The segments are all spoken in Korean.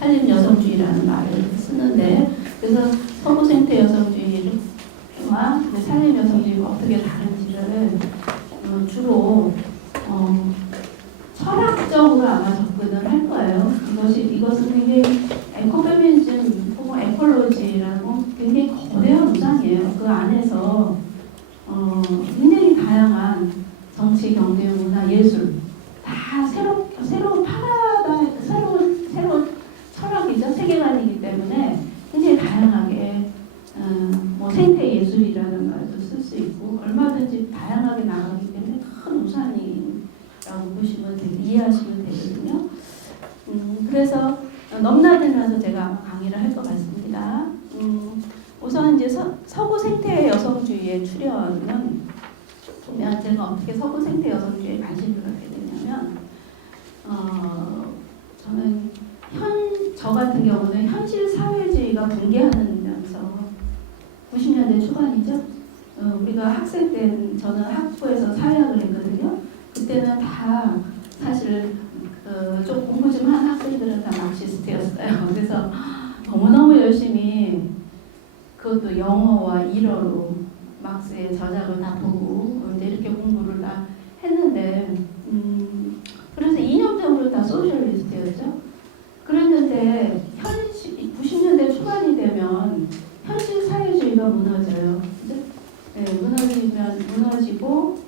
살림 여성주의라는 말을 쓰는데, 그래서 서구 생태 여성주의와 살림 여성주의가 어떻게 다른지를 주로 철학적으로 아마 접근을 할 거예요. 이것은 굉장히 에코페미니즘 혹은 에콜로지라고 굉장히 거대한 우상이에요. 그 안에서 굉장히 다양한 정치, 경제, 문화, 예술 다 새로운 파라다임, 새로운 철학이죠. 세계관이기 때문에 굉장히 다양하게 뭐 생태 예술이라는 말도 쓸 수 있고 얼마든지 다양하게 나가기 때문에 큰 우산이라고 보시면 이해하시면 되거든요. 그래서 넘나들면서 제가 강의를 할 것 같습니다. 우선 이제 서구 생태 여성주의의 출현은 보면 제가 어떻게 서구 생태 여성주의에 관심을 갖게 되냐면 저는 저 같은 경우는 현실 사회주의가 붕괴하면서 90년대 초반이죠. 우리가 학생 때 저는 학부에서 사회학을 했거든요. 그때는 다 사실 좀 공부 좀 한 학생들은 다 막시스트였어요. 그래서 너무너무 열심히 그것도 영어와 일어로 막스의 저작을 다 보고 이제 이렇게 공부를 다 했는데 그래서 이념적으로 다 소셜리스트였죠. 그랬는데 90년대 초반이 되면 현실 사회주의가 무너져요. 그죠? 네, 무너지고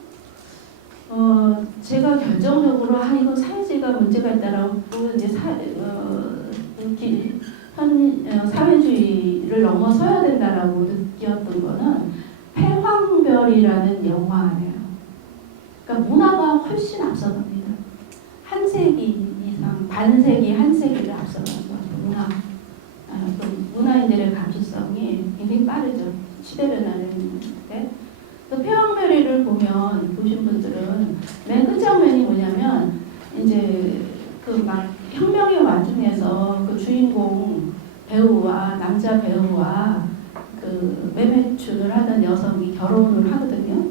제가 결정적으로 이거 사회주의가 문제가 있다라고 이제 사회주의를 넘어서야 된다라고 느꼈던 거는 패황별이라는 영화예요. 그러니까 문화가 훨씬 앞서갑니다. 한 세기 이상, 반세기, 한 세기를 앞서가는 것 같아요. 문화인들의 감수성이 굉장히 빠르죠. 시대 변화를 했는데. 패왕별이를 보신 분들은 맨 끝장면이 뭐냐면 이제 그 막 혁명의 와중에서 그 주인공 배우와 남자 배우와 그 매매춘을 하던 여성이 결혼을 하거든요.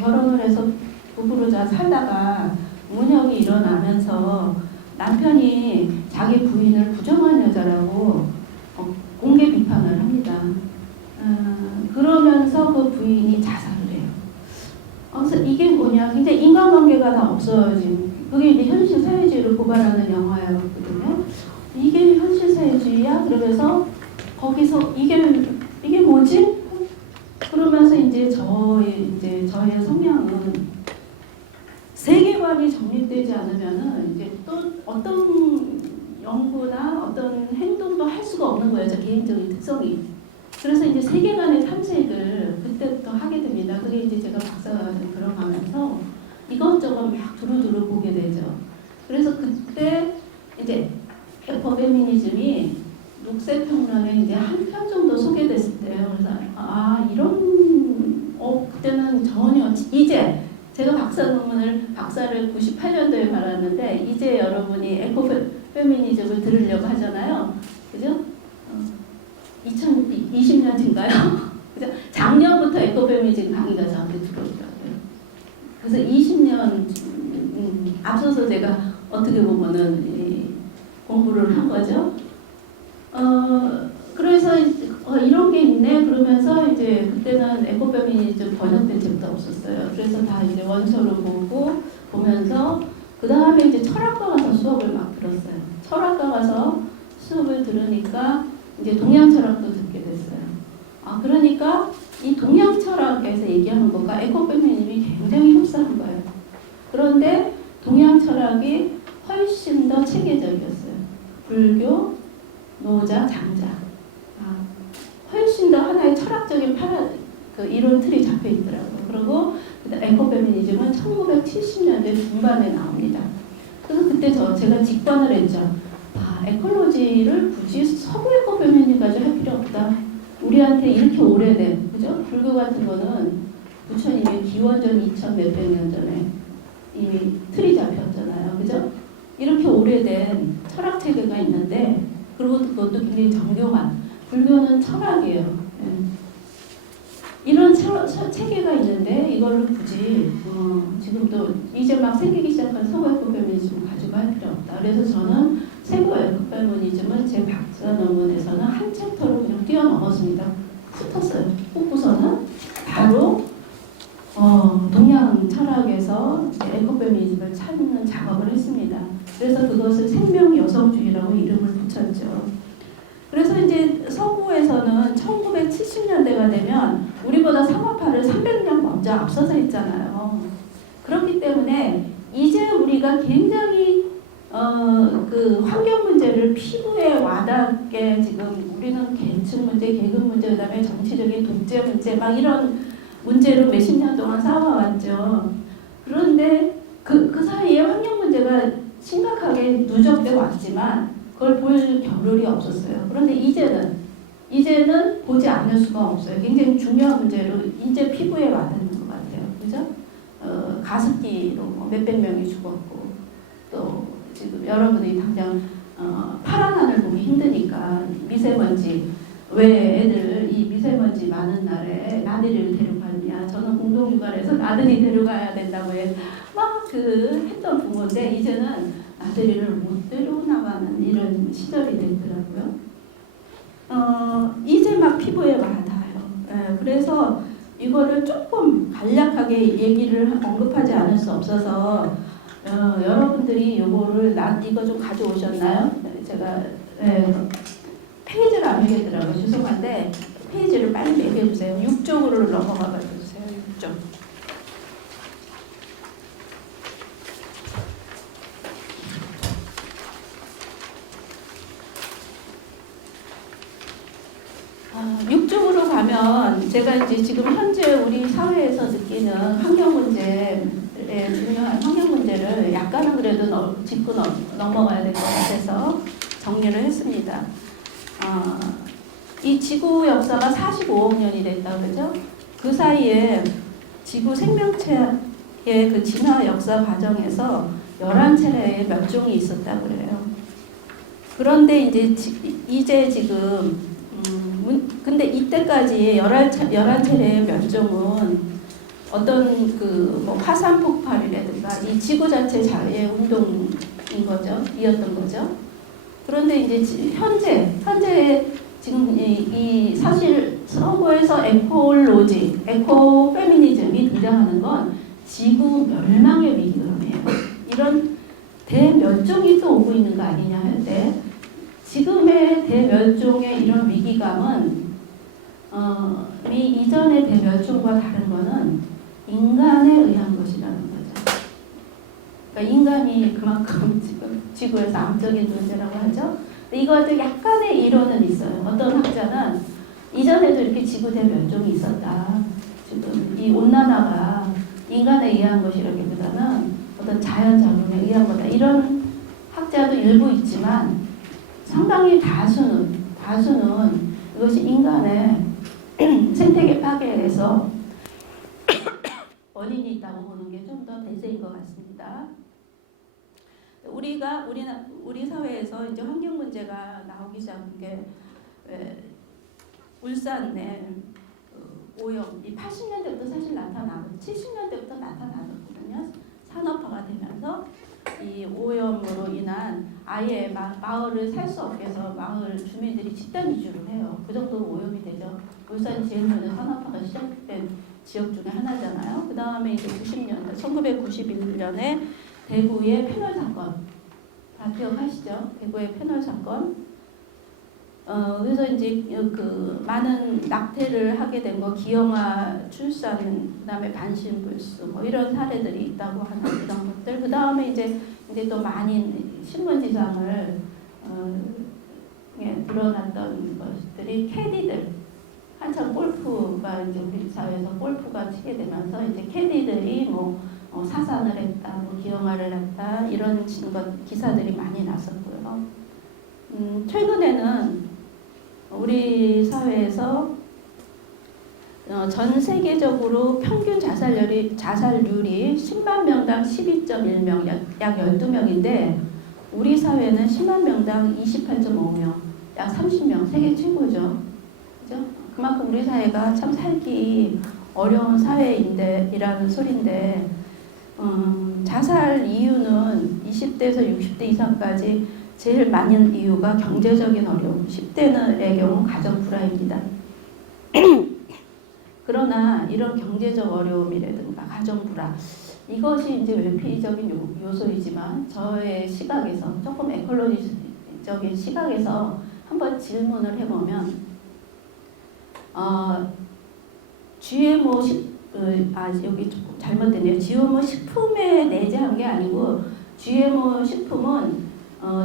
결혼을 해서 부부로 살다가 문역이 일어나면서 남편이 자기 부인을 부정한 여자라고 공개 비판을 합니다. 그러면서 그 부인이 자살을 해요. 그래서 이게 뭐냐, 굉장히 인간관계가 다 없어진, 그게 이제 현실 사회주의를 고발하는 영화였거든요. 이게 현실 사회주의야? 그러면서 거기서 이게 뭐지? 그러면서 이제 저의 성향은 세계관이 정립되지 않으면은 이제 또 어떤 연구나 어떤 행동도 할 수가 없는 거예요. 저 개인적인 특성이. 그래서 이제 세계관의 탐색을 그때부터 하게 됩니다. 그게 이제 제가 박사과정 들어가면서 이것저것 막 두루두루 보게 되죠. 그래서 그때 이제 에코페미니즘이 녹색평론에 이제 한 편 정도 소개됐을 때요. 그래서 그때는 전혀 이제 제가 박사를 98년도에 받았는데 이제 여러분이 에코페미니즘을 들으려고 하잖아요. 그죠? 2020년인가요? 그죠? 작년부터 에코페미니즘 강의가 저한테 들어오더라고요. 그래서 20년 앞서서 제가 어떻게 보면은 공부를 한 거죠. 그래서 이런 게 있네 그러면서 이제 그때는 에코페미니즘 번역된 책도 없었어요. 그래서 다 이제 원서로 보면서 그 다음에 이제 철학과 가서 수업을 막 들었어요. 철학과 가서 수업을 들으니까 이제 동양 철학도 듣게 됐어요. 그러니까 이 동양 철학에서 얘기하는 것과 에코페미니즘이 굉장히 흡사한 거예요. 그런데 동양 철학이 훨씬 더 체계적이었어요. 불교, 노자, 장자. 훨씬 더 하나의 철학적인 이론 틀이 잡혀 있더라고요. 그리고 에코페미니즘은 1970년대 중반에 나옵니다. 그래서 그때 제가 직관을 했죠. 에콜로지를 굳이 서구 에코페미니즘까지 할 필요 없다. 우리한테 이렇게 오래된, 그죠? 불교 같은 거는 부처님이 기원전 2000 몇백 년 전에 이미 틀이 잡혔잖아요. 그죠? 이렇게 오래된 철학 체계가 있는데, 그리고 그것도 굉장히 정교한, 불교는 철학이에요. 이런 체계가 있는데 이걸로 굳이 지금도 이제 막 생기기 시작한 서구 에코페미니즘을 가지고 할 필요 없다. 그래서 저는 서구 페미니즘은 제 박사 논문에서는 한 챕터로 그냥 뛰어넘었습니다. 흩었어요. 꽂고서는 바로 동양 철학에서 에코페미니즘을 찾는 작업을 했습니다. 그래서 그것을 생명 여성주의라고 이름을 붙였죠. 그래서 이제 서구에서는 1970년대가 되면 우리보다 산업화를 300년 먼저 앞서서 있잖아요. 그렇기 때문에 이제 우리가 굉장히 그 환경 문제를 피부에 와닿게 지금 우리는 계층 문제, 계급 문제, 그다음에 정치적인 독재 문제 막 이런 문제로 몇십 년 동안 싸워왔죠. 그런데 그 사이에 환경 문제가 심각하게 누적돼 왔지만 그걸 볼 겨를이 없었어요. 그런데 이제는 보지 않을 수가 없어요. 굉장히 중요한 문제로 이제 피부에 와닿는 것 같아요. 그죠? 가습기로 몇백 명이 죽었고 또 지금 여러분이 당장 파란 하늘 보기 힘드니까 미세먼지 왜 애들 이 미세먼지 많은 날에 나들이를 데려가느냐. 저는 공동육아에서 나들이 데려가야 된다고 막 했던 부모인데 이제는 나들이를 못 데려나가는 이런 시절이 됐더라고요. 이제 막 피부에 와닿아요. 그래서 이거를 조금 간략하게 얘기를 언급하지 않을 수 없어서 여러분들이 요거를 이거 좀 가져오셨나요? 제가 페이지를 안 매겠더라고요. 죄송한데 페이지를 빨리 매겨주세요. 6쪽으로 넘어가 주세요. 6쪽. 육쪽으로 가면 제가 이제 지금 현재 우리 사회에서 느끼는 환경 문제의 중요한 환경 문제를 약간은 그래도 짚고 넘어가야 될 것 같아서 정리를 했습니다. 이 지구 역사가 45억 년이 됐다 그러죠? 그 사이에 지구 생명체의 그 진화 역사 과정에서 11차례의 멸종이 있었다 그래요. 그런데 이제 지금 근데 이때까지 11차례의 멸종은 어떤 뭐 화산 폭발이라든가 이 지구 자체 자유의 운동인 거죠. 이었던 거죠. 그런데 이제 현재 지금 이 사실 서구에서 에콜로지, 에코페미니즘이 등장하는 건 지구 멸망의 위기감이에요. 이런 대멸종이 또 오고 있는 거 아니냐 할 때 지금의 대멸종의 이런 위기감은 이 이전의 대멸종과 다른 거는 인간에 의한 것이라는 거죠. 그러니까 인간이 그만큼 지금 지구에서 암적인 존재라고 하죠. 이거도 약간의 이론은 있어요. 어떤 학자는 이전에도 이렇게 지구 대멸종이 있었다. 지금 이 온난화가 인간에 의한 것이라기보다는 어떤 자연작용에 의한 거다. 이런 학자도 일부 있지만 상당히 다수는 이것이 인간의 생태계 파괴에서 원인이 있다고 보는 게 좀 더 대세인 것 같습니다. 우리 사회에서 이제 환경 문제가 나오기 시작한 게 울산의 오염, 이 80년대부터 사실 70년대부터 나타나거든요. 산업화가 되면서 이 오염으로 인한 아예 마을을 살 수 없게 해서 마을 주민들이 집단 이주를 해요. 그 정도로 오염이 되죠. 울산이 제일 먼저 산업화가 시작된 지역 중에 하나잖아요. 그 다음에 이제 1991년에 대구의 패널 사건 다 기억하시죠? 대구의 패널 사건. 그래서 이제 그 많은 낙태를 하게 된 거, 기형아 출산, 그다음에 반신불수 뭐 이런 사례들이 있다고 하는 이런 것들. 그 다음에 이제 또 많이 신문지상을 드러났던 것들이 캐디들. 한참 골프가 이제 우리 사회에서 골프가 치게 되면서 이제 캐디들이 뭐 사산을 했다, 뭐 기형아를 했다 이런 기사들이 많이 났었고요. 최근에는 우리 사회에서 전 세계적으로 평균 자살률이 10만 명당 12.1명, 약 12명인데 우리 사회는 10만 명당 28.5명, 약 30명, 세계 최고죠. 그죠? 그만큼 우리 사회가 참 살기 어려운 사회이라는 소리인데 자살 이유는 20대에서 60대 이상까지 제일 많은 이유가 경제적인 어려움, 10대의 경우 가정 불화입니다. 그러나 이런 경제적 어려움이라든가 가정 불화, 이것이 이제 외피적인 요소이지만 저의 시각에서, 조금 에콜로지적인 시각에서 한번 질문을 해보면, GMO 여기 조금 잘못됐네요. GMO 식품에 내재한 게 아니고, GMO 식품은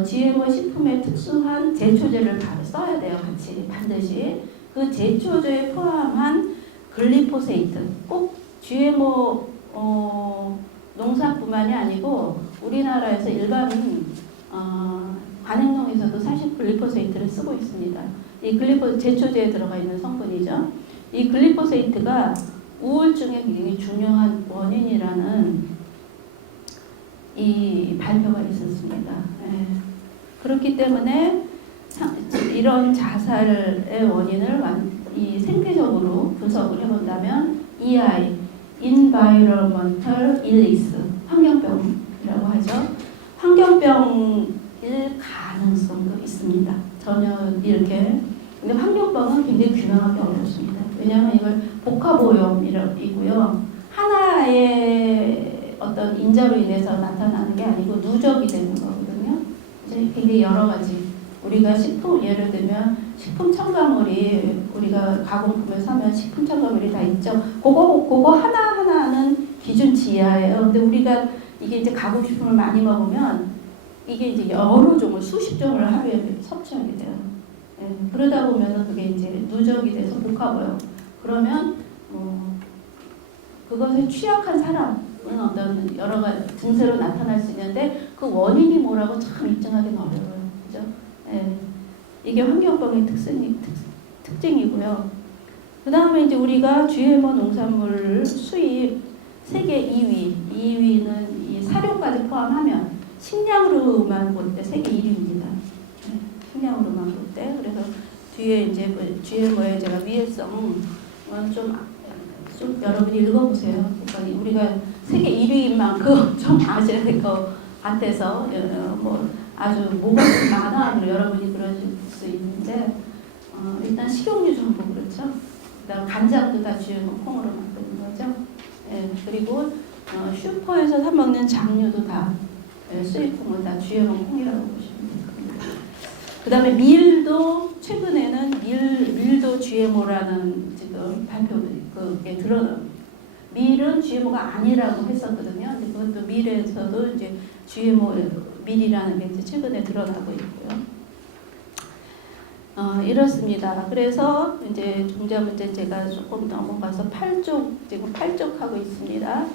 GMO 식품에 특수한 제초제를 써야 돼요. 같이 반드시 그 제초제에 포함한 글리포세이트, 꼭 GMO 농산뿐만이 아니고 우리나라에서 일반 관행농에서도 사실 글리포세이트를 쓰고 있습니다. 이 제초제에 들어가 있는 성분이죠. 이 글리포세이트가 우울증의 굉장히 중요한 원인이라는 이 발표가 있었습니다. 네. 그렇기 때문에 이런 자살의 원인을 생태적으로 분석을 해본다면 EI, Environmental Illness, 환경병이라고 하죠. 환경병일 가능성도 있습니다. 전혀 이렇게. 근데 환경병은 굉장히 규명하기 어렵습니다. 왜냐하면 이걸 복합오염이고요. 하나의 어떤 인자로 인해서 나타나는 게 아니고 누적이 되는 거거든요. 이제 굉장히 여러 가지. 우리가 예를 들면 식품 첨가물이, 우리가 가공품을 사면 식품 첨가물이 다 있죠. 그거 하나하나는 기준치 이하예요. 근데 우리가 이게 이제 가공식품을 많이 먹으면 이게 이제 여러 종을, 수십 종을 하루에 섭취하게 돼요. 예, 그러다 보면은 그게 이제 누적이 돼서 복합오염. 그러면 그것에 취약한 사람은 어떤 여러 가지 증세로 나타날 수 있는데 그 원인이 뭐라고 참 입증하기는 어려워요. 그죠? 예. 이게 환경병의 특징이고요. 그 다음에 이제 우리가 GMO 농산물 수입 세계 2위는 이 사료까지 포함하면 식량으로만 볼 때 세계 1위입니다. 네, 식량으로만 볼 때. 그래서 뒤에 이제 그 GMO의 제가 위해성은 좀 여러분이 읽어보세요. 그러니까 우리가 세계 1위인 만큼 좀 아셔야 될 것 같아서 뭐 아주 뭐가 많아 여러분이 그러실 수 있는데 일단 식용유 전부 그렇죠. 그다음 간장도 다 GMO 콩으로 만드는 거죠. 예, 그리고 슈퍼에서 사 먹는 장류도 다 수입품은 다 GMO 콩이라고 보시면 됩니다. 그다음에 밀도 최근에는 밀도 GMO라는 지금 그게 밀은 GMO가 아니라고 했었거든요. 근데 그것도 밀에서도 이제 GMO 밀이라는 게 이제 최근에 드러나고 있고요. 이렇습니다. 그래서 이제 종자 문제 제가 조금 넘어가서 8쪽, 지금 8쪽 하고 있습니다.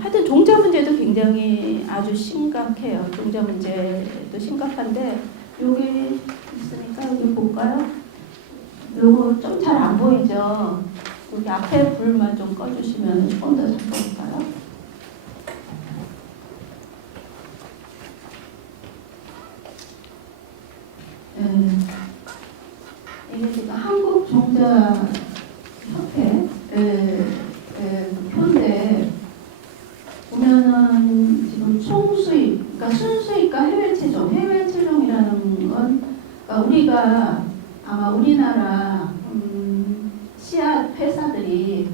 하여튼 종자 문제도 굉장히 아주 심각해요. 종자 문제도 심각한데 여기 있으니까 여기 볼까요? 요거 좀 잘 안 보이죠? 여기 앞에 불만 좀 꺼주시면 조금 더 잘 보일까요? 이게 지금 한국 종자 협회 표인데 보면은 지금 총 수입, 그러니까 순수입과 해외 체종이라는 건 그러니까 우리가 아마 우리나라 씨앗 회사들이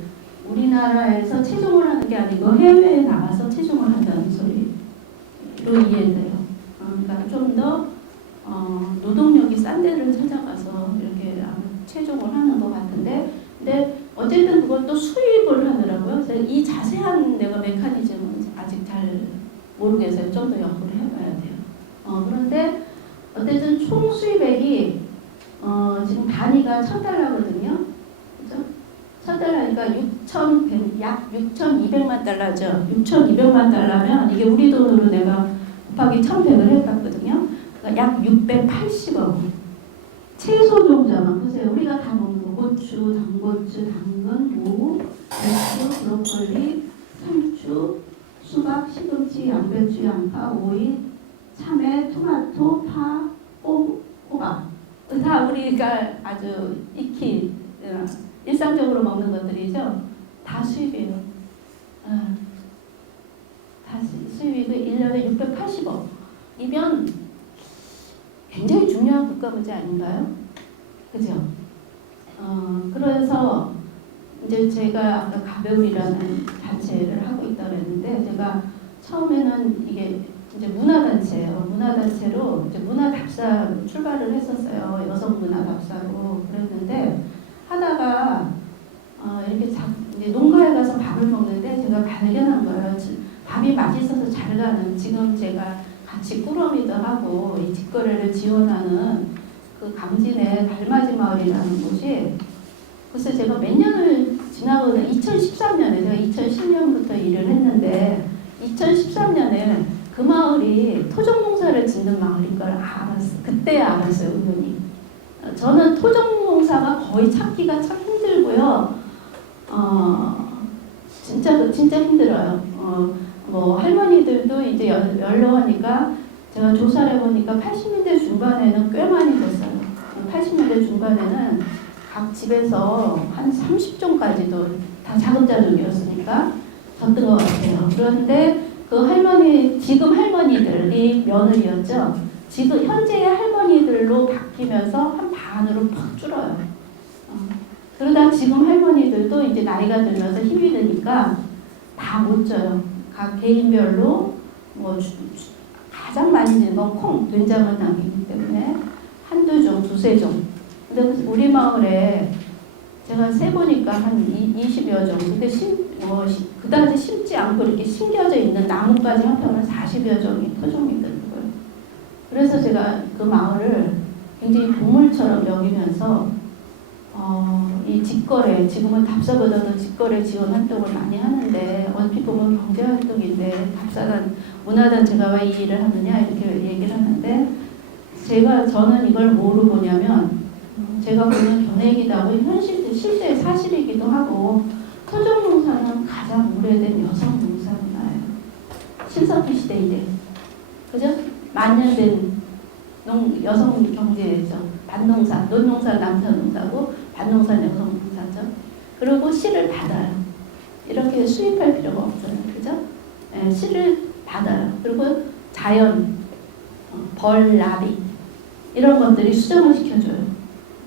우리나라에서 채종을 하는 게 아니고 해외에 나가서 채종을 한다는 소리로 이해돼요. 그러니까 좀 더 노동력이 싼 데를 찾아가서 이렇게 채종을 하는 것 같은데, 근데 어쨌든 그것도 수입을 하더라고요. 그래서 이 자세한 내가 메커니즘은 아직 잘 모르겠어요. 좀 더 연구를 해봐야 돼요. 그런데 어쨌든 총 수입액이 지금 단위가 $1,000거든요. 그죠? $1,000니까 약 6,200만 달러죠. 6,200만 달러면 이게 우리 돈으로 내가 곱하기 1,100을 해봤거든요. 그러니까 약 680억. 채소 종자만 보세요. 우리가 다 먹는 거. 고추, 당고추, 당근, 무, 배추, 브로콜리, 상추, 수박, 시금치, 양배추, 양파, 오이, 참외, 토마토, 파, 호박. 다 우리가 아주 익히 일상적으로 먹는 것들이죠. 다 수입이에요. 다 수입이고 1년에 680억. 이면 그냥 국가부지 아닌가요? 그죠? 그래서 이제 제가 아까 가벼울이라는 단체를 하고 있다고 했는데, 제가 처음에는 이게 이제 문화단체예요. 문화단체로 이제 문화답사로 출발을 했었어요. 여성 문화답사로. 그랬는데 하다가 이렇게 이제 농가에 가서 밥을 먹는데 제가 발견한 거예요. 밥이 맛있어서 잘 가는, 지금 제가 같이 꾸러미도 하고 이 직거래를 지원하는 그 강진의 달맞이 마을이라는 곳이, 글쎄 제가 몇 년을 지나고 2013년에 제가 2010년부터 일을 했는데 2013년에 그 마을이 토종농사를 짓는 마을인 걸 알았어요. 그때 알았어요, 의원님. 저는 토종농사가 거의 찾기가 참 힘들고요. 진짜 힘들어요. 뭐 할머니들도 이제 연로하니까 제가 조사를 해보니까 80년대 중반에는 꽤 많이 됐어요. 80년대 중반에는 각 집에서 한 30종까지도 다 자급자족이었으니까 졌던 것 같아요. 그런데 그 할머니, 지금 할머니들이 며느리였죠. 지금 현재의 할머니들로 바뀌면서 한 반으로 팍 줄어요. 그러다 지금 할머니들도 이제 나이가 들면서 힘이 드니까 다 못 져요. 각 개인별로 뭐 가장 많이 지는 건 콩, 된장을 남기기 때문에 한두 종, 두세 종. 근데 우리 마을에 제가 세보니까 한 20여 종. 근데 그다지 심지 않고 이렇게 심겨져 있는 나무까지 합하면 40여 종이 토종이더라고요. 그래서 제가 그 마을을 굉장히 보물처럼 여기면서 이 직거래, 지금은 답사보다도 직거래 지원 활동을 많이 하는데, 얼핏 보면 경제활동인데 답사단, 문화단체가 왜 이 일을 하느냐 이렇게 얘기를 하는데, 저는 이걸 뭐로 보냐면, 제가 보는 견해이기도 하고 실제 사실이기도 하고, 토종농사는 가장 오래된 여성 농사 문화예요. 신석기 시대 이래. 그죠? 만년된 여성 경제죠. 밭농사, 논농사 남편농사고 밭농사 여성농사죠. 그리고 씨를 받아요. 이렇게 수입할 필요가 없어요. 그죠? 네, 씨를 받아요. 그리고 자연, 벌, 나비 이런 것들이 수정을 시켜줘요.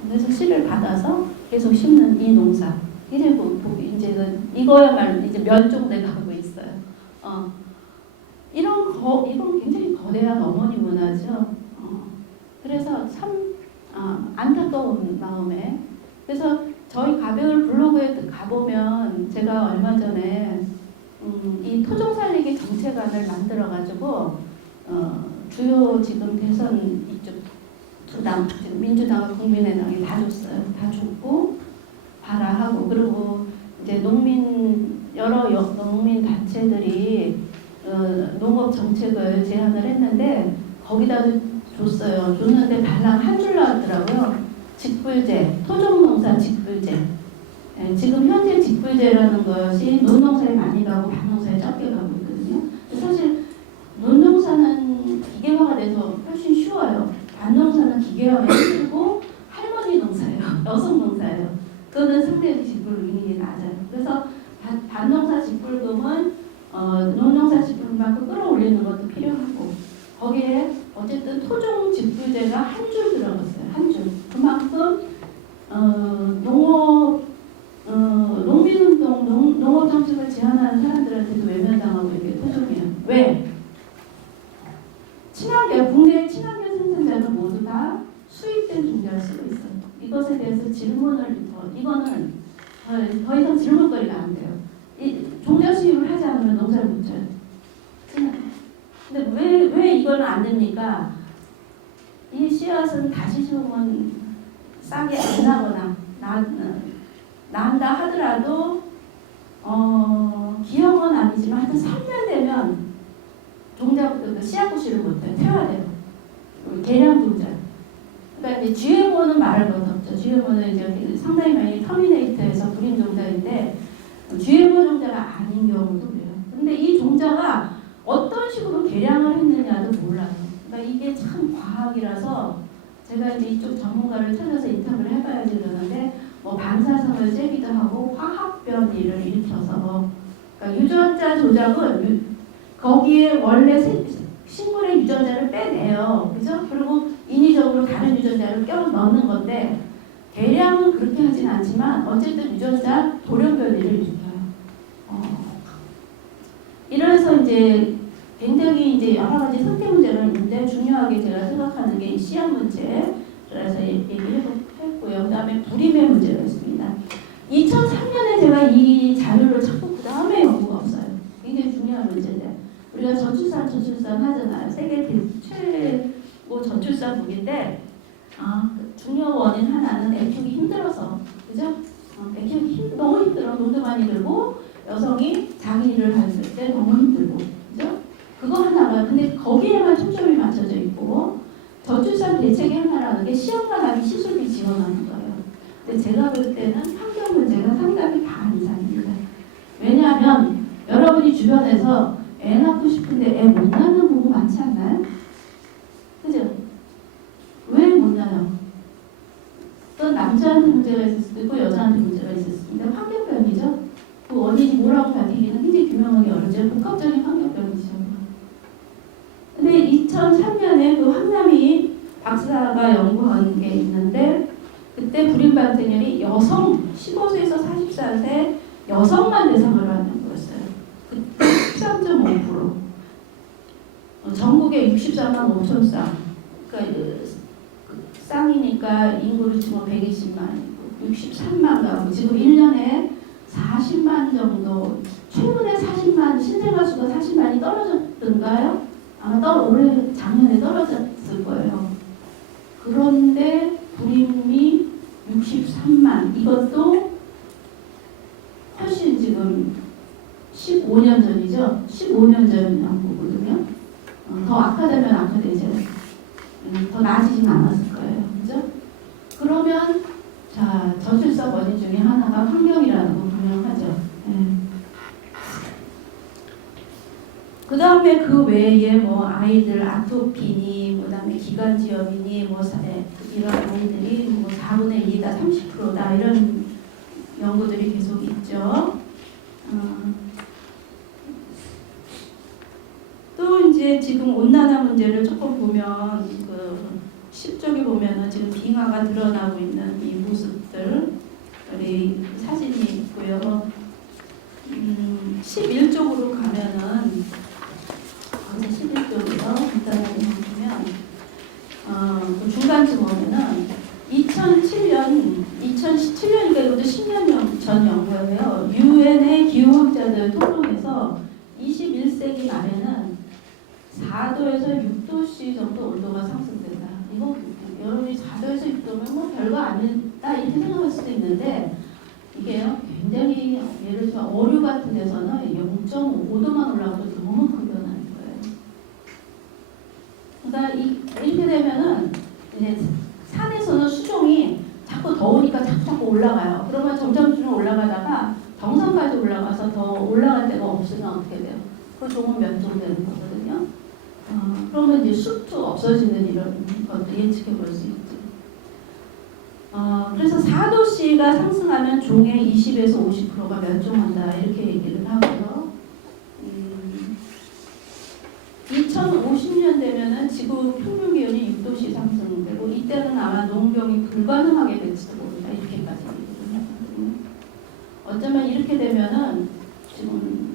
그래서 씨를 받아서 계속 심는 이 농사. 이제는 이거야말로 이제 멸종돼 가고 있어요. 이건 굉장히 거대한 어머니 문화죠. 그래서 참 안타까운 마음에, 그래서 저희 가벼울 블로그에 가보면 제가 얼마 전에 이 토종 살리기 정책안을 만들어 가지고 주요 지금 대선 이쪽 두 당, 민주당과 국민의당이 다 줬어요. 다 줬고 발화하고, 그리고 이제 여러 농민 단체들이 농업 정책을 제안을 했는데 거기다 줬어요. 줬는데 달랑 한 줄 나왔더라고요. 직불제, 토종농사 직불제. 지금 현재 직불제라는 것이 논농사에 많이 가고 밭농사에 적게 가고 있거든요. 사실 논농사는 기계화가 돼서 훨씬 쉬워요. 밭농사는 기계화가 힘들고 할머니 농사예요. 여성 농사예요. 그거는 상대적으로 직불금이 낮아요. 그래서 밭농사 직불금은 논농사 직불금만큼 끌어올리는 것도 필요하고, 거기에 어쨌든 토종 직불제가 한 줄 들어갔어요. 한 줄. 그만큼 농민운동, 농업 정책을 제안하는 사람들한테도 외면당하고 이게 토종이에요. 왜? 국내 친환경 생산자는 모두 다 수입된 종자를 쓰고 있어요. 이것에 대해서 이거는 더 이상 질문거리가 안 돼요. 종자 수입을 하지 않으면 농사를 못 져요. 근데 왜 이거는 안 됩니까? 이 씨앗은 다시 심으면 싸게 안 나거나 난다 하더라도 기형은 아니지만 하여튼 3년 되면 종자부터 씨앗구실을 못해요. 태화돼요. 개량 종자. 그러니까 이제 GMO는 말할 것 없죠. GMO는 이제 상당히 많이 터미네이터에서 불임 종자인데 GMO 종자가 아닌 경우도 그래요. 근데 이 종자가 어떤 식으로 개량을 했느냐도 몰라요. 그러니까 이게 참 과학이라서 제가 이제 이쪽 전문가를 찾아서 인터뷰를 해봐야지 그러는데, 뭐 방사성을 쬐기도 하고 화학변이를 일으켜서, 그러니까 유전자 조작은 거기에 원래 식물의 유전자를 빼내요. 그죠? 그리고 인위적으로 다른 유전자를 껴 넣는 건데 대량은 그렇게 하진 않지만 어쨌든 유전자 돌연변이를 일으켜요. 이래서 이제 굉장히 이제 여러 가지 선택 문제가 있는데 중요하게 제가 생각하는 게 시험 문제. 그래서 얘기를 했고요. 그 다음에 불임의 문제가 있습니다. 2003년에 제가 이 자료를 찾고 그 다음에 연구가 없어요. 굉장히 중요한 문제인데 우리가 저출산 하잖아요. 세계 최고 저출산국인데 중요 원인 하나는 애 키우기 힘들어서, 그죠? 애 키우기 너무 힘들어. 돈도 많이 들고 여성이 자기 일을 할 때 너무 힘들고, 그죠? 그거 하나가 근데 거기에만 초점이 맞춰져 있고 저출산 대책의 하나라는 게 시험관 하기 시술비 지원하는 거예요. 근데 제가 볼 때는 환경 문제가 상당히 다른 이상입니다. 왜냐하면 여러분이 주변에서 애 낳고 싶은데 애 못 낳는 부부 많지 않나요? 그죠? 왜 못 낳아요? 또 남자한테 문제가 있을 수도 있고 여자한테 문제가 있을 수도 있는데 환경병이죠. 그 원인이 뭐라고 밝히기는 굉장히 규명하기 어렵죠. 복합적인 환경병이죠. 근데 2003년에 그 황남희 박사가 연구한 게 있는데 그때 불임반증률이 여성 15세에서 44세 여성만 대상으로 하는 거였어요. 그때 13.5%. 전국에 64만 5천 쌍. 그러니까 쌍이니까 인구를 치면 120만이고 63만 가구. 지금 1년에 40만 정도. 최근에 40만 신생아 수가 40만이 떨어졌던가요? 아마 올해 작년에 떨어졌을 거예요. 그런데 불임이 63만. 이것도 훨씬 지금 15년 전이죠. 15년 전 연구거든요. 더 악화되면 악화되죠. 더 나아지진 않았을 거예요. 그죠? 그러면 자 저출산 원인 중에 하나가 환경이라는 거 분명하죠. 그 다음에 그 외에 뭐 아이들 아토피니, 그 다음에 기관지염이니, 뭐 이런 아이들이 뭐 4분의 2다 30%다 이런 연구들이 계속 있죠. 또 이제 지금 온난화 문제를 조금 보면 그 10쪽에 보면은 지금 빙하가 드러나고 있는 이 모습들 우리 사진이 있고요. 11쪽으로 가면은 11쪽으로 간단하게 보면 그 중간쯤 보면은 2017년이니까 이것도 10년 전 연구예요. 유엔의 기후학자들 토론에서 21세기 말에는 4도에서 6도씨 정도 온도가 상승된다. 이거 여러분이 4도에서 6도면 뭐 별거 아니다 이렇게 생각할 수도 있는데 이게요 굉장히 예를 들어 어류 같은 데서는 0.5도만 올라가도 너무 큰 변화인 거예요. 그러니까 이렇게 되면은 이제 산에서는 수종이 자꾸 더우니까 자꾸 올라가요. 그러면 점점 올라가다가 정상까지 올라가서 더 올라갈 데가 없으면 어떻게 돼요? 그 종은 멸종되는 거거든요. 그러면 이제 숲도 없어지는 이런 것도 예측해 볼 수 있죠. 그래서 4도씨가 상승하면 종의 20에서 50%가 멸종한다 이렇게 얘기를 하고요. 2050년 되면은 지구 평균 기온이 6도씨 상승되고 이때는 아마 농경이 불가능하게 될지도 모른다 이렇게까지 얘기를 하거든요. 어쩌면 이렇게 되면은 지금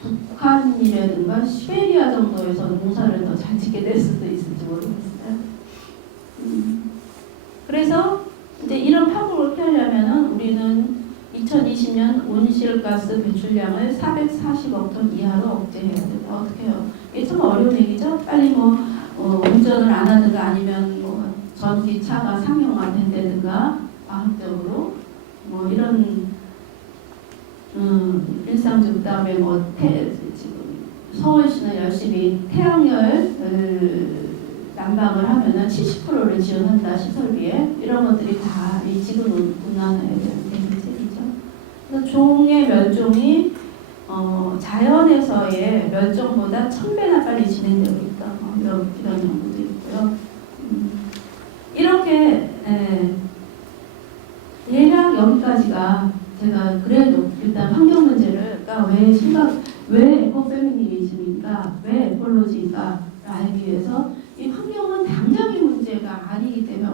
북한이라든가 시베리아 정도에서 농사를 더 잘 짓게 될 수도 있을지 모르겠어요. 그래서 이제 이런 파국을 피하려면은 우리는 2020년 온실가스 배출량을 440억 톤 이하로 억제해야 된다. 어떻게 해요? 이게 참 어려운 얘기죠. 빨리 운전을 안 하든가 아니면 뭐 전기차가 상용화된다든가 과학적으로 뭐 이런 일상적 그다음에 지금 서울시는 열심히 태양열 난방을 하면은 70%를 지원한다 시설비에 이런 것들이 다 이 지금 온난화에 대한 대책이죠. 그래서 종의 멸종이 자연에서의 멸종보다 1000배나 빨리 진행되고 있다. 이런 연구도 있고요. 이렇게 대략 여기까지가 제가 그래도 일단 환경 문제를 왜 에코페미니즘인가, 왜 에콜로지인가 알기 위해서 이 환경은 당장의 문제가 아니기 때문에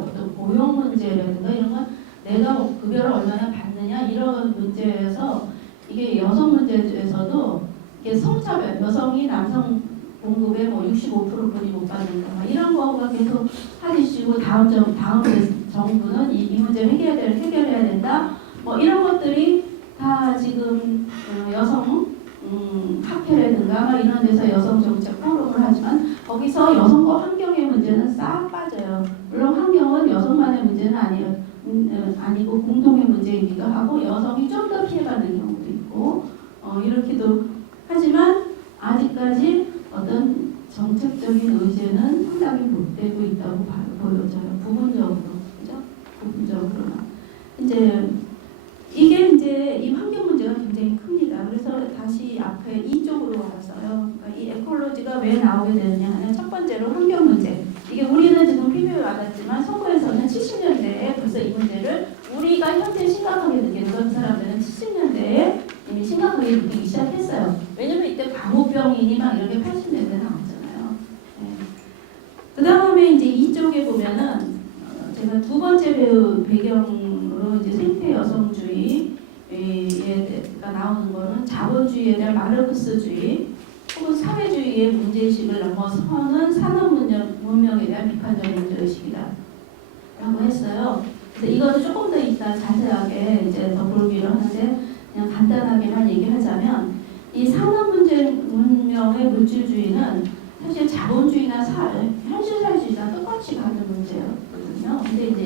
문제라든가 이런 건 내가 급여를 얼마나 받느냐 이런 문제에서 이게 여성 문제에서도 이게 성차별, 여성이 남성 공급의 뭐 65%뿐이 못 받는다 이런 거가 계속 한 이슈고 다음 정부는 이 문제를 해결해야 된다. 뭐 이런 것들이 다 지금 여성 학회라든가 막 이런 데서 여성 정책 포럼을 하지만 거기서 여성과 환경의 문제는 싹 빠져요. 물론 환경은 여성만의 문제는 아니고 공통의 문제이기도 하고 여성이 좀 더 피해받는 경우도 있고 이렇게도 하지만 아직까지 어떤 정책적인 의제는 상당히 못 되고 있다고 보여져요. 부분적으로, 그죠? 부분적으로는 이게 이 환경 문제가 굉장히 큽니다. 그래서 다시 앞에 이쪽으로 와서요. 그러니까 이 에콜로지가 왜 나오게 되느냐 하면 첫 번째로 환경 문제. 이게 우리는 지금 피부에 와닿지만 서구에서는 70년대에 벌써 이 문제를 우리가 현재 심각하게 느끼는 건 사람들은 70년대에 이미 심각하게 느끼기 시작했어요. 왜냐면 이때 광우병이니 막 이런 게 80년대 나왔잖아요. 네. 그 다음에 이제 이쪽에 보면은 제가 두 번째 배경으로 이제 생태 여성주의가 나오는 거는 자본주의에 대한 마르크스주의 혹은 사회주의의 문제의식을 넘어서는 산업 문명에 대한 비판적인 문제의식이다 라고 했어요. 그래서 이거는 조금 더 이따 자세하게 이제 더 볼기로 하는데 그냥 간단하게만 얘기하자면 이 산업 문명의 물질주의는 사실 자본주의나 현실사회주의나 똑같이 가는 문제였거든요. 근데 이제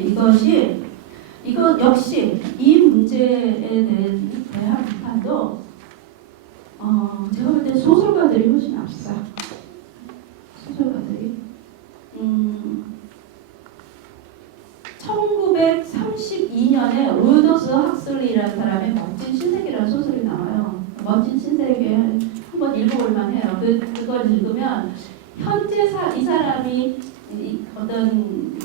이거 역시 이 문제에 대한 비판도 제가 볼 때 소설가들이 훨씬 앞서요. 소설가들이 1932년에 올더스 학슬리라는 사람의 멋진 신세계라는 소설이 나와요. 멋진 신세계 한번 읽어볼만 해요. 그걸 읽으면 현재 이 사람이 어떤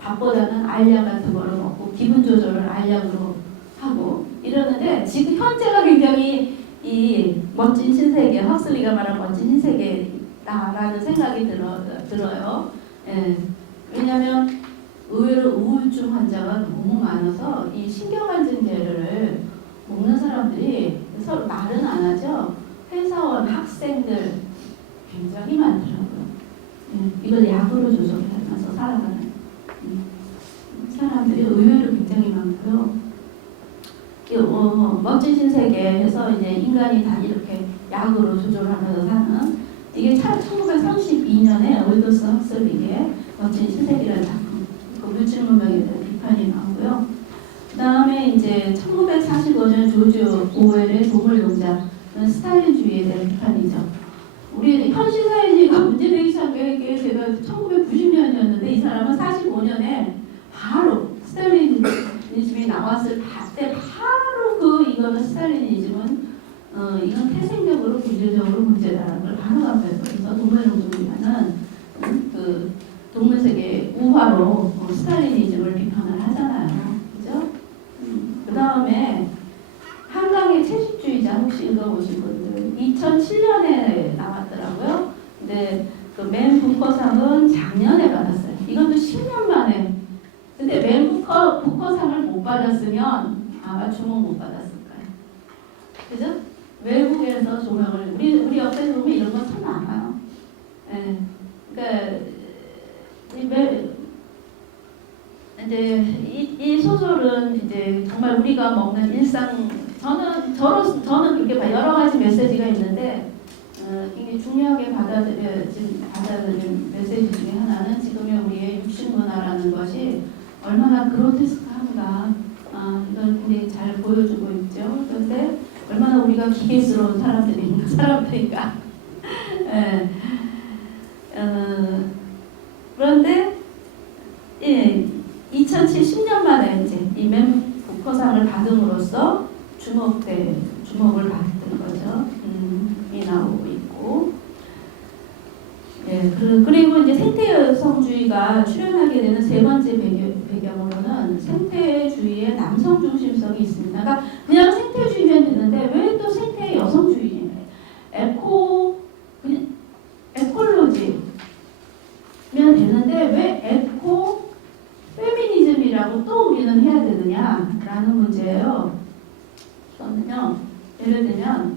밥보다는 알약 같은 거를 먹고 기분 조절을 알약으로 하고 이러는데 지금 현재가 굉장히 이 멋진 신세계, 학슬리가 말한 멋진 신세계다라는 생각이 들어요. 예. 왜냐하면 의외로 우울증 환자가 너무 많아서 이 신경안정제를 먹는 사람들이 서로 말은 안 하죠. 회사원, 학생들 굉장히 많더라고요. 예. 이걸 약으로 조절하면서 살아가는 사람들이 의외로 굉장히 많고요. 멋진 신세계에서 이제 인간이 다 이렇게 약으로 조절하면서 사는 이게 1932년에 올더스 학슬리의 멋진 신세계라는 작품, 그 물질 문명에 대한 비판이 나오고요. 그 다음에 이제 1945년 조지 오웰의 동물농장, 스탈린주의에 대한 비판이죠. 우리 현실사회주의가 문제되기 시작한 게 제가 1990년이었는데 이 사람은 45년에 바로 스탈리니즘이 나왔을 때 바로 이거는 스탈리니즘은 이건 태생적으로 본질적으로 문제다라는 걸 바로 앞에서 그래서 동물농장이라는 그 동물세계 우화로 스탈리니즘을 비판을 하잖아요. 그죠? 그 다음에 한강의 채식주의자 혹시 읽어보신 분들 2007년에 나왔더라고요. 근데 그 맨 부커상은 작년에 받았어요. 이것도 10년 만에. 근데 맨 부커상을 못 받았으면 아마 주목 못 받았을 거예요. 그죠? 외국에서 조명을 우리 옆에서 보면 이런 건 참 많아요. 예. 그러니까 이제 이 소설은 이제 정말 우리가 먹는 일상 저는 그렇게 봐요. 여러 가지 메시지가 있는데 굉장히 중요하게 받아들인 메시지 중에 하나는 지금의 우리의 육신문화라는 것이 얼마나 그로테스크한가 이걸 굉장히 잘 보여주고 있죠. 그런데 얼마나 우리가 기계스러운 사람들인가. 예. 그런데 2010년 만에 이제 이 맨 부커상을 받음으로써 주목을 받았던 거죠. 이 나오고 있고. 예, 그리고 이제 생태여성주의가 출현하게 되는 세 번째 배경으로는 생태주의의 남성 중심성이 있습니다. 그러니까 그냥 생태주의면 되는데 왜 또 생태여성주의냐? 에콜로지면 되는데 왜 예를 들면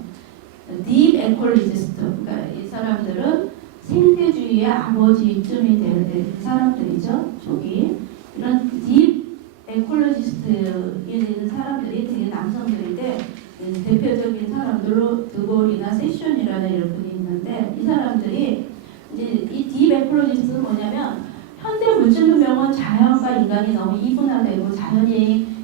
딥 에콜로지스트, 그러니까 이 사람들은 생태주의의 아버지쯤이 될 사람들이죠. 저기 이런 딥 에콜로지스트 이런 사람들이 되게 남성들인데 대표적인 사람들로 드볼이나 세션이라는 이런 분이 있는데 이 사람들이 이제 이 딥 에콜로지스트는 뭐냐면 현대 물질문명은 자연과 인간이 너무 이분화되고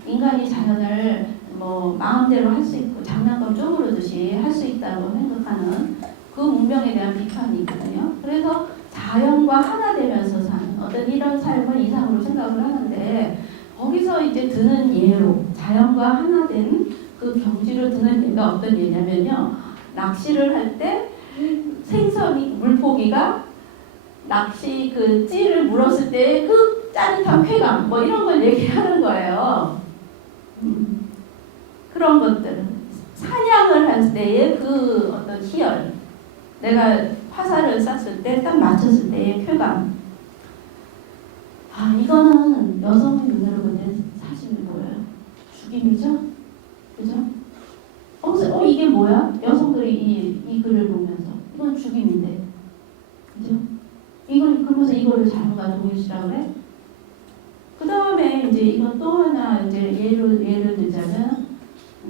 인간이 자연을 뭐 마음대로 할 수 있고 장난감 쪼무르듯이 할 수 있다고 생각하는 그 문명에 대한 비판이거든요. 그래서 자연과 하나 되면서 사는 어떤 이런 삶을 이상으로 생각을 하는데 거기서 이제 드는 예로 자연과 하나 된 그 경지로 드는 예가 어떤 예냐면요. 낚시를 할 때 생선이 물고기가 낚시 그 찌를 물었을 때 그 짜릿한 쾌감 뭐 이런 걸 얘기하는 거예요. 그런 것들 사냥을 할 때의 그 어떤 희열 내가 화살을 쐈을 때 딱 맞췄을 때의 쾌감 이거는 여성의 눈으로 볼 때 사실은 뭐예요? 죽임이죠? 그죠? 이게 뭐야? 여성들이 이 글을 보면서 이건 죽임인데 그죠? 그러면서 이거를 자연과 동일시라고 해? 그 다음에 이제 이건 또 하나 이제 예를 들자면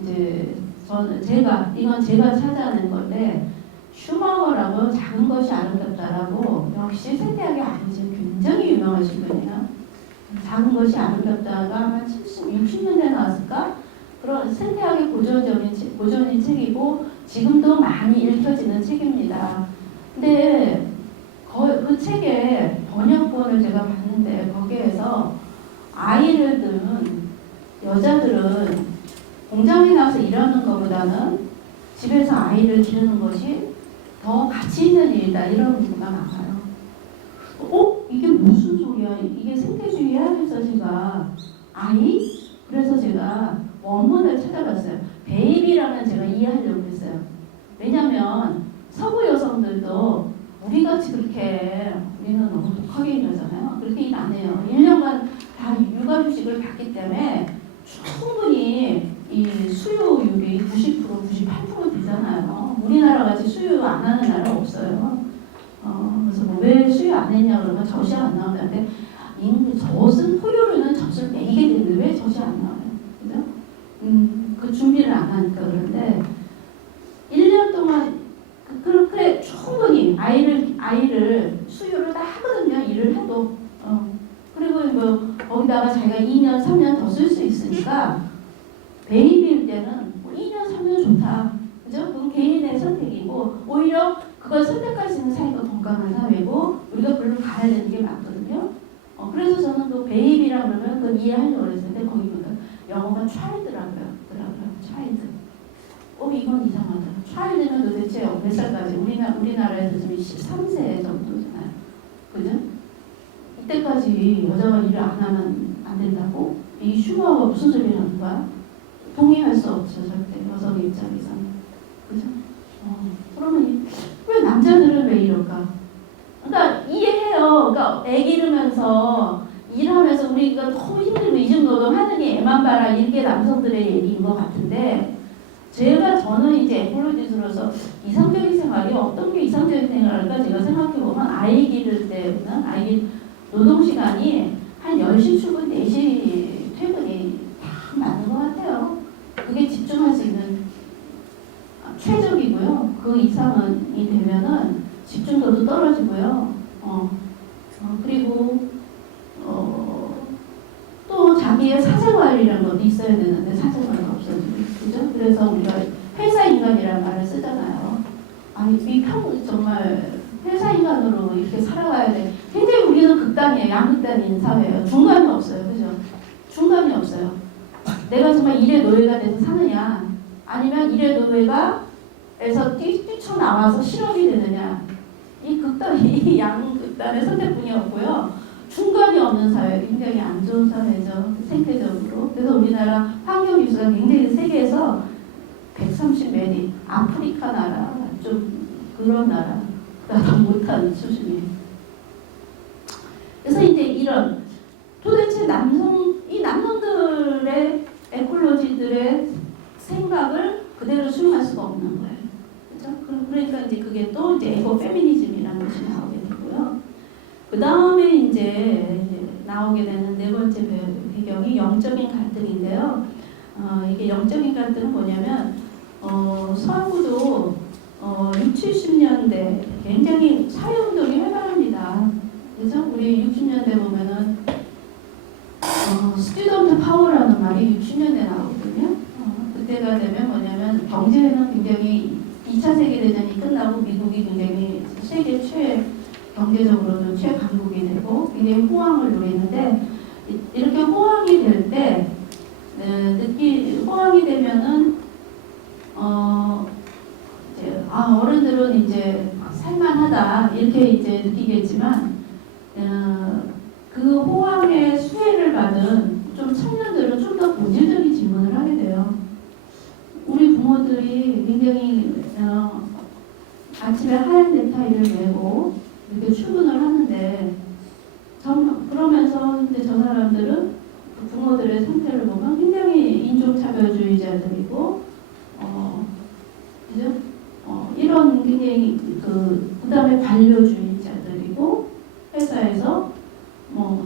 이제 이건 제가 찾아낸 건데 슈머거라고 작은 것이 아름답다라고 역시 생태학의 아버지 굉장히 유명하신 분이에요. 작은 것이 아름답다가 아마 60년대 나왔을까? 그런 생태학의 고전인 책이고 지금도 많이 읽혀지는 책입니다. 근데 그 책의 번역본을 제가 봤는데 거기에서 아이를 둔 여자들은 공장에 나와서 일하는 것보다는 집에서 아이를 기르는 것이 더 가치 있는 일이다 이런 문구가 나와요. 이게 무슨 소리야? 이게 생태주의야? 해서 제가 그래서 제가 원문을 찾아봤어요. 베이비라면 제가 이해하려고 했어요. 왜냐면 서구 여성들도 우리같이 우리는 너무 독하게 일하잖아요. 그렇게 일 안 해요. 1년간 다 육아휴직을 받기 때문에 충분히 이 수요율이 90%, 98% 되잖아요. 우리나라 같이 수요 안 하는 나라 없어요. 그래서 왜 수요 안 했냐 그러면 젖이 안 나오는데 젖은 포유류는 젖을 먹이게 되는데 왜 젖이 안 나와요? 그죠? 그 준비를 안 하니까 그런데 1년 동안 그래 충분히 아이를 수유를 다 하거든요. 일을 해도 그리고 뭐 거기다가 자기가 2년 3년 더 쓸 수 있으니까 베이비일 때는 2년 3년 좋다. 그죠? 그건 개인의 선택이고 오히려 그걸 선택할 수 있는 사회가 건강한 사회고 우리가 별로 가야 되는 게 맞거든요. 그래서 저는 그 베이비라 그러면 그걸 이해하려고 그랬는데 거기 보니까 영어가 child라고요. child. 이건 이상하다. child는 도대체 몇 살까지? 우리나라에서 지금 13세 정도잖아요. 그죠? 이때까지 여자가 일을 안 하면 안 된다고? 이 슈머가 무슨 소리를 하는 거야? 동의할 수 없죠, 절대. 여성의 입장에서는. 그죠? 그러면 왜 남자들은 왜 이럴까? 그러니까 이해해요. 그러니까 애 기르면서 일하면서 우리가 너무 힘들고 이 정도도 하느니 애만 봐라 이게 남성들의 얘기인 것 같은데 저는 이제 에콜로지스트로서 이상적인 생활이 어떤 게 이상적인 생활일까 제가 생각해보면 아이 기를 때는 아이 노동시간이 한 10시 출근, 4시 퇴근이 딱 맞는 것 같아요. 그게 집중할 수 있는 최적이고요. 그 이상이 되면은 집중도도 떨어지고요. 그리고 또 자기의 사생활이라는 것도 있어야 되는데 사생활이 없어지고 그죠? 그래서 우리가 회사 인간이라는 말을 쓰잖아요. 정말 회사 인간으로 이렇게 살아가야 돼. 굉장히 우리는 극단이에요. 양극단인 사회예요. 중간이 없어요. 그죠? 중간이 없어요. 내가 정말 일의 노예가 돼서 사느냐 아니면 일의 노예가에서 뛰쳐나와서 실업이 되느냐 이 양극단의 선택뿐이었고요. 중간이 없는 사회, 굉장히 안 좋은 사회죠. 생태적으로. 그래서 우리나라 환경기수가 굉장히 세계에서 130몇위, 아프리카 나라, 좀 그런 나라, 더 못한 수준이에요. 그래서 이제 도대체 이 남성들의 에콜로지들의 생각을 그대로 수용할 수가 없는 거예요. 그렇죠? 그러니까 이제 그게 또 이제 에고 페미니즘이라는 것이 나오게 되고요. 그 다음에 이제 나오게 되는 네 번째 배경이 영적인 갈등인데요. 이게 영적인 갈등은 뭐냐면 서구도 6, 70년대 굉장히 사회운동이 활발합니다. 그래서 우리 60년대 보면은 스튜던트 파워라는 말이 60년대 나오거든요. 그때가 되면 뭐냐면 경제는 굉장히 2차 세계대전이 끝나고 미국이 굉장히 세계 경제적으로도 최강국이 되고 굉장히 호황을 누리는데 이렇게 호황이 될 때 호황이 되면은 이제 어른들은 이제 살만하다 이렇게 이제 느끼겠지만 그 호황의 수혜를 받은 좀 청년들은 좀 더 본질적인 질문을 하게 돼요. 우리 부모들이 굉장히 아침에 하얀 넥타이를 메고 이렇게 출근을 하는데 그러면서 근데 저 사람들은 그 부모들의 상태를 보면 굉장히 인종차별주의자들이고 그죠? 이런 굉장히 그다음에 반려주의자들이고 회사에서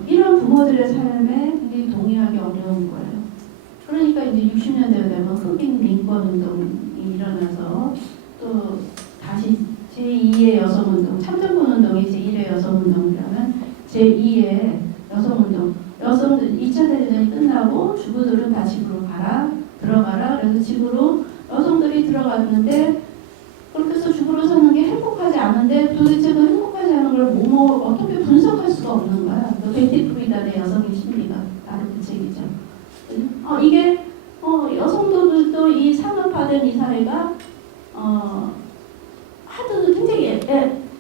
이런 부모들의 삶에 굉장히 동의하기 어려운 거예요. 그러니까 이제 60년대가 되면 흑인 민권 운동이 일어나서 또 다시 제2의 여성운동, 참정권 운동이 제1의 여성운동이라면 제2의 여성운동, 여성들 2차 대전이 끝나고 주부들은 다 집으로 들어가라. 그래서 집으로 여성들이 들어갔는데 그렇게 해서 주부로 사는 게 행복하지 않은데 도대체 그 행복하지 않은 걸 어떻게 분석할 수가 없는 거야. 그 베티 프리단의 여성의 심리가 바로 그 책이죠. 이게 여성들도 이 상업화된 이 사회가 하도 굉장히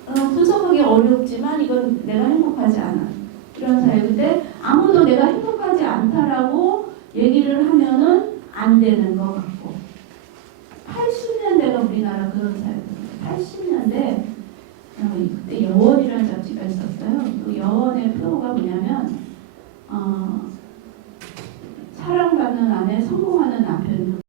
분석하기 어렵지만 이건 내가 행복하지 않아. 이런 사회인데 아무도 내가 행복하지 않다라고 얘기를 하면은 안 되는 것 같고 80년대가 우리나라 그런 사회거든요. 80년대 그때 여원이라는 잡지가 있었어요. 그 여원의 프로가 뭐냐면 사랑받는 아내, 성공하는 남편